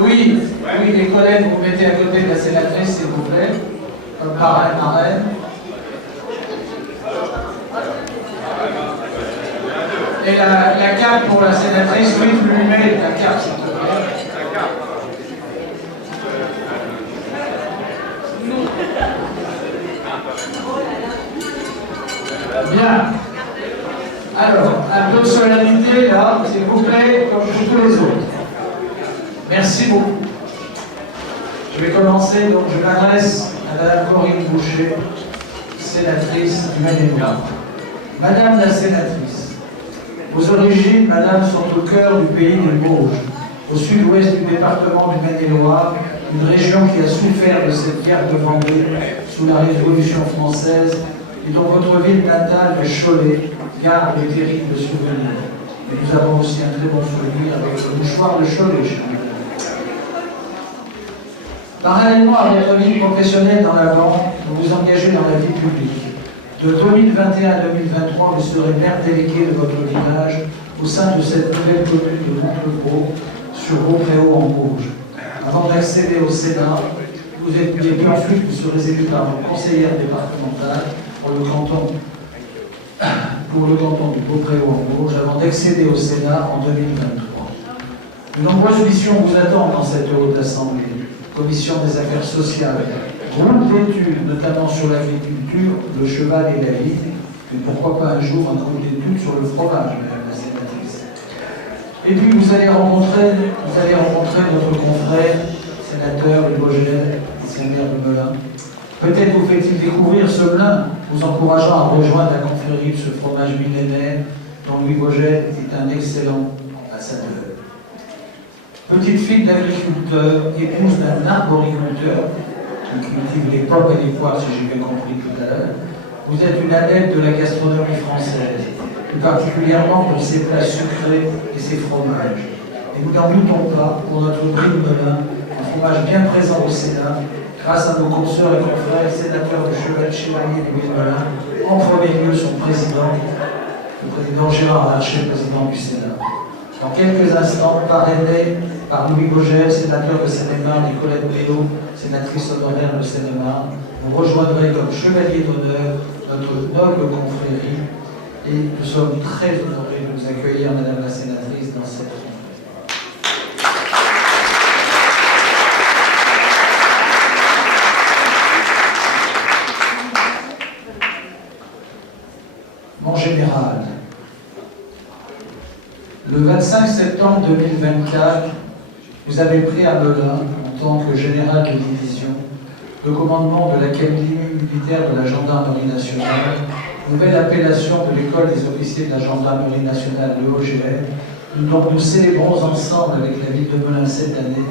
Oui, oui, les collègues, vous mettez à côté de la sénatrice, s'il vous plaît, comme parrain, marraine. Et la carte pour la sénatrice, oui, vous lui mettez la carte, s'il te plaît. Bien. Alors, un peu de solennité, là, s'il vous plaît, comme pour tous les autres. Merci beaucoup. Je vais commencer, donc je m'adresse à Mme Corinne Boucher, sénatrice du Maine-et-Loire. Madame la sénatrice, vos origines, madame, sont au cœur du pays des Vosges, au sud-ouest du département du Maine-et-Loire, une région qui a souffert de cette guerre de Vendée sous la Révolution française et dont votre ville natale de Cholet garde de terribles souvenirs. Et nous avons aussi un très bon souvenir avec le mouchoir de Cholet. Parallèlement à votre vie professionnelle dans la banque, vous vous engagez dans la vie publique. De 2021 à 2023, vous serez maire délégué de votre village au sein de cette nouvelle commune de Montlebeau, sur Beaupréau en Vosges. Avant d'accéder au Sénat, vous êtes puis ensuite vous serez élu par votre conseillère départementale pour le canton du Beaupréau en Vosges, avant d'accéder au Sénat en 2023. De nombreuses missions vous attendent dans cette haute assemblée. Commission des affaires sociales, groupe d'études, notamment sur l'agriculture, le cheval et la vigne, mais pourquoi pas un jour un groupe d'études sur le fromage, madame la sénatrice. Et puis vous allez rencontrer notre confrère, sénateur de Vosges, ancien maire de Melun. Peut-être vous fait-il découvrir ce Melun, vous encourageant à rejoindre la confrérie de ce fromage millénaire dont Louis Vosges est un excellent ambassadeur. Petite fille d'agriculteur, épouse d'un arboriculteur, qui cultive les pommes et les poires, si j'ai bien compris tout à l'heure, vous êtes une adepte de la gastronomie française, plus particulièrement pour ses plats sucrés et ses fromages. Et nous n'en doutons pas, pour notre prix de Melun, un fromage bien présent au Sénat, grâce à nos consoeurs et confrères, sénateurs de Chevalier de Louis-Melun, en premier lieu son président, le président Gérard Larcher, président du Sénat. Dans quelques instants, parrainé par Louis Vosges, sénateur de Seine-et-Marne, et Colette Béot, sénatrice honoraire de Seine-et-Marne, vous rejoindrez comme chevalier d'honneur notre noble confrérie et nous sommes très honorés de vous accueillir, madame la sénatrice, dans cette confrérie. Mon général, le 25 septembre 2024, vous avez pris à Melun, en tant que général de division, le commandement de l'Académie militaire de la Gendarmerie nationale, nouvelle appellation de l'école des officiers de la Gendarmerie nationale de OGM, dont nous célébrons ensemble avec la ville de Melun cette année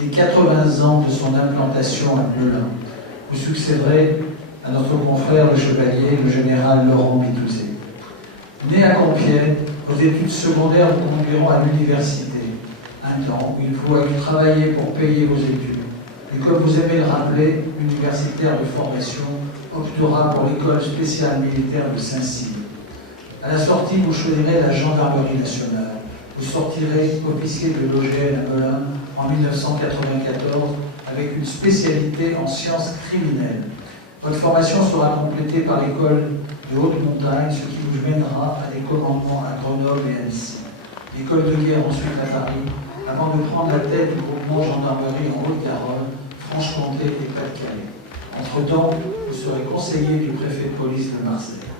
les 80 ans de son implantation à Melun. Vous succéderez à notre confrère le chevalier, le général Laurent Bitouzé. Né à Compiègne, vos études secondaires vous conduiront à l'université, un temps où il faut travailler pour payer vos études. Et comme vous aimez le rappeler, universitaire de formation optera pour l'école spéciale militaire de Saint-Cyr. À la sortie, vous choisirez la gendarmerie nationale. Vous sortirez officier de l'OGN à Melun en 1994 avec une spécialité en sciences criminelles. Votre formation sera complétée par l'école de haute montagne, ce qui vous mènera à des commandements à Grenoble et Annecy. L'école de guerre ensuite à Paris, avant de prendre la tête du groupement gendarmerie en Haute-Garonne, Franche-Comté et Pas-de-Calais. Entre-temps, vous serez conseiller du préfet de police de Marseille.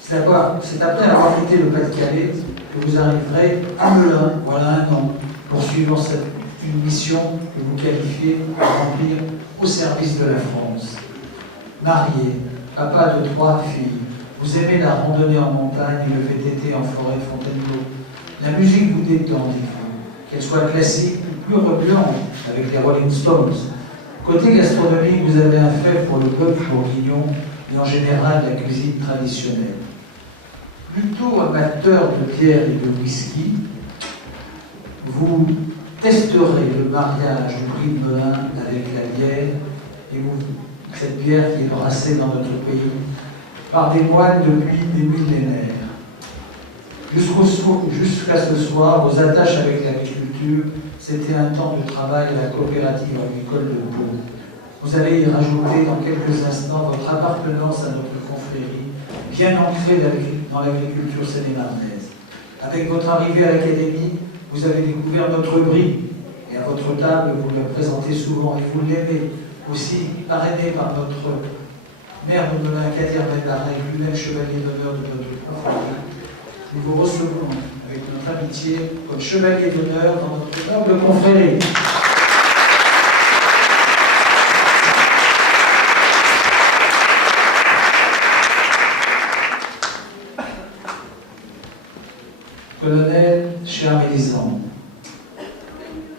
C'est après avoir quitté le Pas-de-Calais que vous arriverez à Melun, voilà un an, poursuivant une mission que vous qualifiez à remplir au service de la France. Marié, papa de 3 filles, vous aimez la randonnée en montagne et le VTT en forêt de Fontainebleau. La musique vous détend, dites-vous, qu'elle soit classique ou plus remuante avec les Rolling Stones. Côté gastronomie, vous avez un fait pour le bœuf bourguignon et en général la cuisine traditionnelle. Plutôt amateur de bière et de whisky, vous testerez le mariage du prix de Melun avec la bière et cette bière qui est brassée dans notre pays par des moines depuis des millénaires. Jusqu'à ce soir, vos attaches avec l'agriculture culture, c'était un temps de travail à la coopérative agricole de Pau. Vous allez y rajouter dans quelques instants votre appartenance à notre confrérie, bien ancrée dans l'agriculture sénémarnaise. Avec votre arrivée à l'académie, vous avez découvert notre brie, et à votre table, vous le présentez souvent et vous l'aimez, aussi parrainé par notre maire de Melun, Kadir Benbarek, lui-même chevalier d'honneur de notre confrérie. Nous vous recevons avec notre amitié comme chevalier d'honneur dans notre noble confrérie. Colonel, cher Mélisande,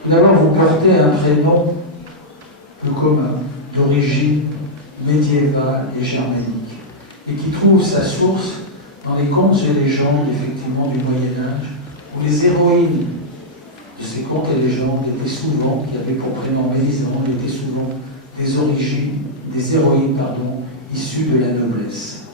tout d'abord vous portez un prénom peu commun, d'origine médiévale et germanique, et qui trouve sa source dans les contes et légendes, effectivement, du Moyen-Âge, où les héroïnes de ces contes et légendes étaient souvent, qui avaient pour prénom Mélisande, étaient souvent des héroïnes, issues de la noblesse.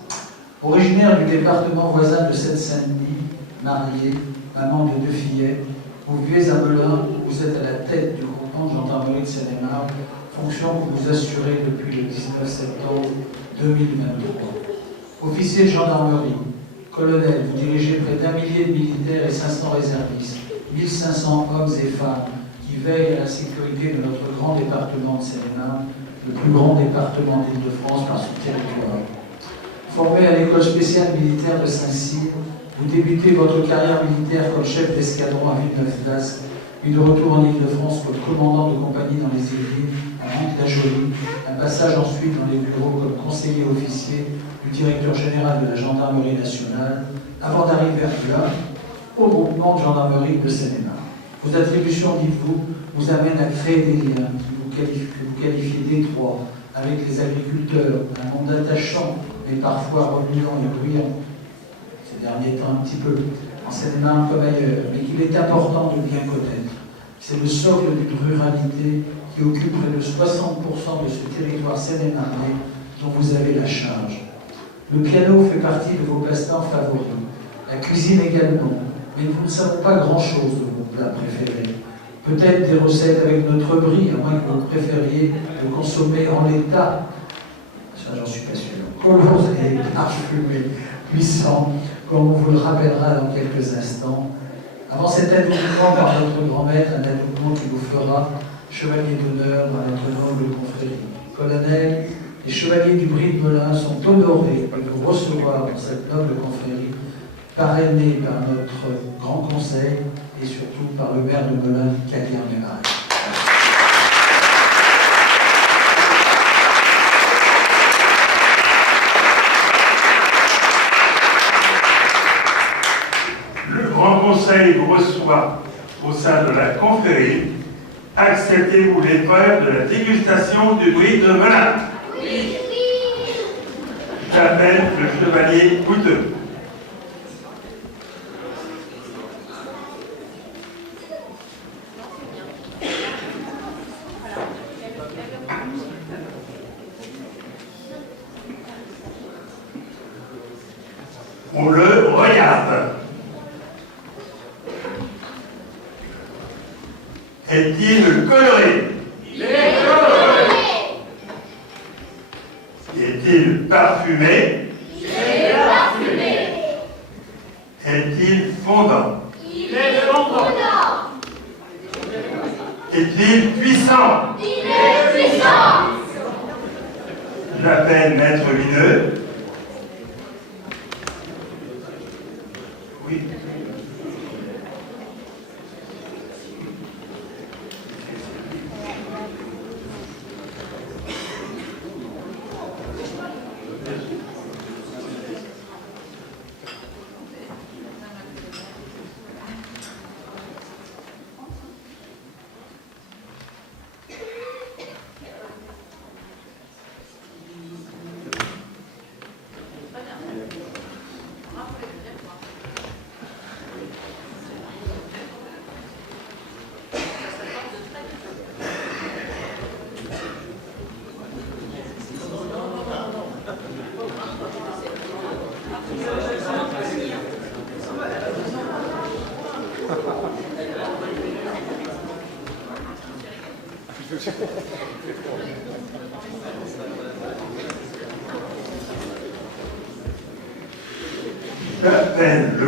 Originaire du département voisin de Seine-Saint-Denis, mariée, maman de 2 fillettes, vous vivez à Melun, où vous êtes à la tête du groupement de gendarmerie de Seine-et-Marne, fonction que vous assurez depuis le 19 septembre 2023. Officier de gendarmerie, colonel, vous dirigez près d'1 millier de militaires et 500 réservistes, 1500 hommes et femmes qui veillent à la sécurité de notre grand département de Seine-et-Marne, le plus grand département d'Île-de-France par son territoire. Formé à l'école spéciale militaire de Saint-Cyr, vous débutez votre carrière militaire comme chef d'escadron à Villeneuve-d'Ascq, puis de retour en Île-de-France comme commandant de compagnie dans les Yvelines, à Mantes-la-Jolie, un passage ensuite dans les bureaux comme conseiller officier du directeur général de la gendarmerie nationale, avant d'arriver là, au groupement de gendarmerie de Seine-et-Marne. Vos attributions, dites-vous, vous amènent à créer des liens que vous qualifiez d'étroits avec les agriculteurs, un monde attachant, mais parfois remuant et bruyant, ces derniers temps un petit peu, en Seine-et-Marne comme ailleurs, mais qu'il est important de bien connaître. C'est le socle d'une ruralité qui occupe près de 60% de ce territoire seine-et-marnais dont vous avez la charge. Le piano fait partie de vos passe-temps favoris, la cuisine également, mais nous ne savons pas grand-chose de vos plats préférés. Peut-être des recettes avec notre brie, à moins que vous préfériez de consommer en l'état. Ça, j'en suis pas sûr. Coloré, parfumé, puissant, comme on vous le rappellera dans quelques instants. Avant cet adoubement par notre grand maître, un adoubement qui vous fera chevalier d'honneur dans notre noble confrérie. Colonel, les chevaliers du brie de Melun sont honorés de vous recevoir dans cette noble confrérie, parrainée par notre grand conseil et surtout par le maire de Melun, Kadir Benbarek. Le grand conseil vous reçoit au sein de la confrérie. Acceptez-vous l'épreuve de la dégustation du brie de Melun? Oui. J'appelle le chevalier Couteux. On le regarde. Est-il coloré? Il est coloré. Est-il parfumé? Il est parfumé. Est-il fondant? Il est fondant. Est-il puissant? Il est puissant. J'appelle Maître Vineux. Oui. Le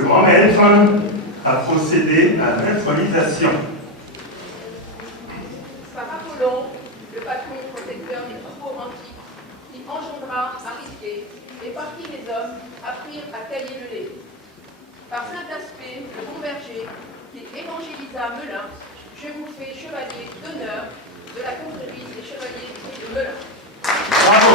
grand maître a procédé à l'intronisation. Par Apollon, le patron protecteur des troupeaux antiques, qui engendra Aristée, et par qui les hommes apprirent à tailler le lait. Par Saint-Aspect, le bon berger, qui évangélisa Melun, je vous fais chevalier d'honneur de la confrérie des chevaliers de Melun. Bravo!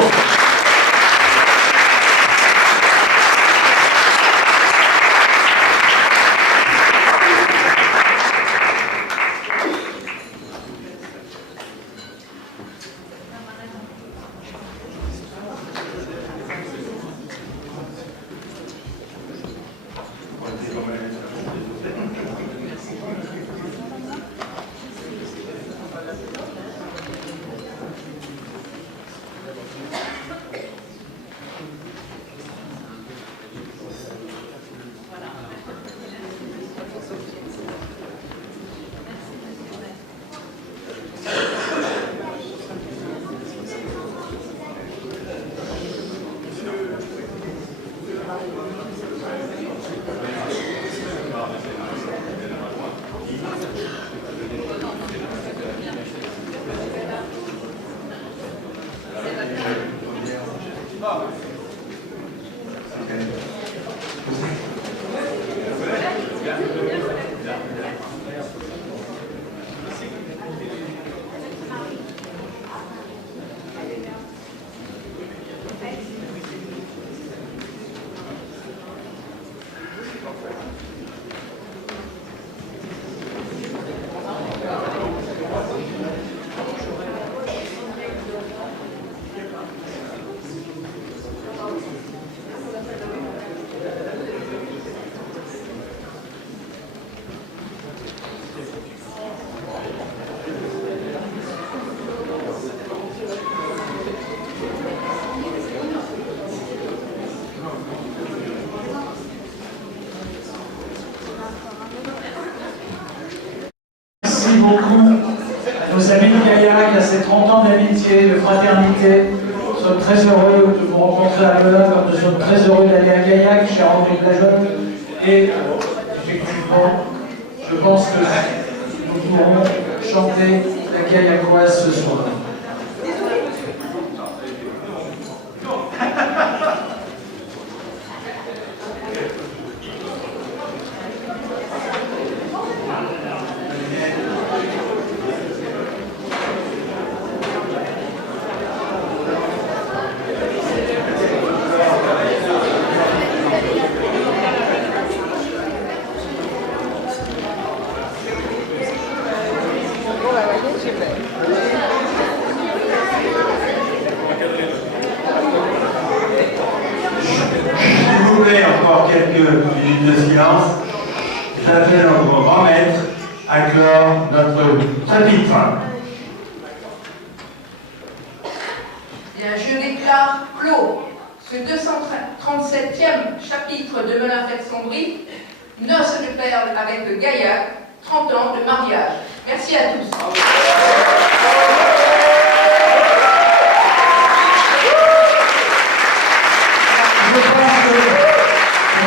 Merci beaucoup à nos amis de Gaillac, à ces 30 ans d'amitié, de fraternité. Nous sommes très heureux de vous rencontrer à Melun, comme nous sommes très heureux d'aller à Gaillac, cher André Plageon. Et effectivement, je pense que nous pourrons chanter la Gaillacoise ce soir. S'il vous plaît, encore quelques minutes de silence. J'appelle notre grand maître à clore notre chapitre. Bien, je déclare clos ce 237e chapitre de Melun Fête Sombrie, noces de perles avec Gaillac, 30 ans de mariage. Merci à tous. Je pense que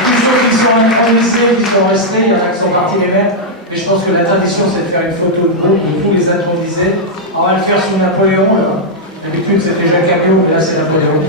tous ceux qui sont intronisés, qui sont restés, il y en a qui sont partis les mêmes, mais je pense que la tradition c'est de faire une photo de groupe de tous les intronisés. On va le faire sous Napoléon là. D'habitude c'était Jacques Amiot, mais là c'est Napoléon.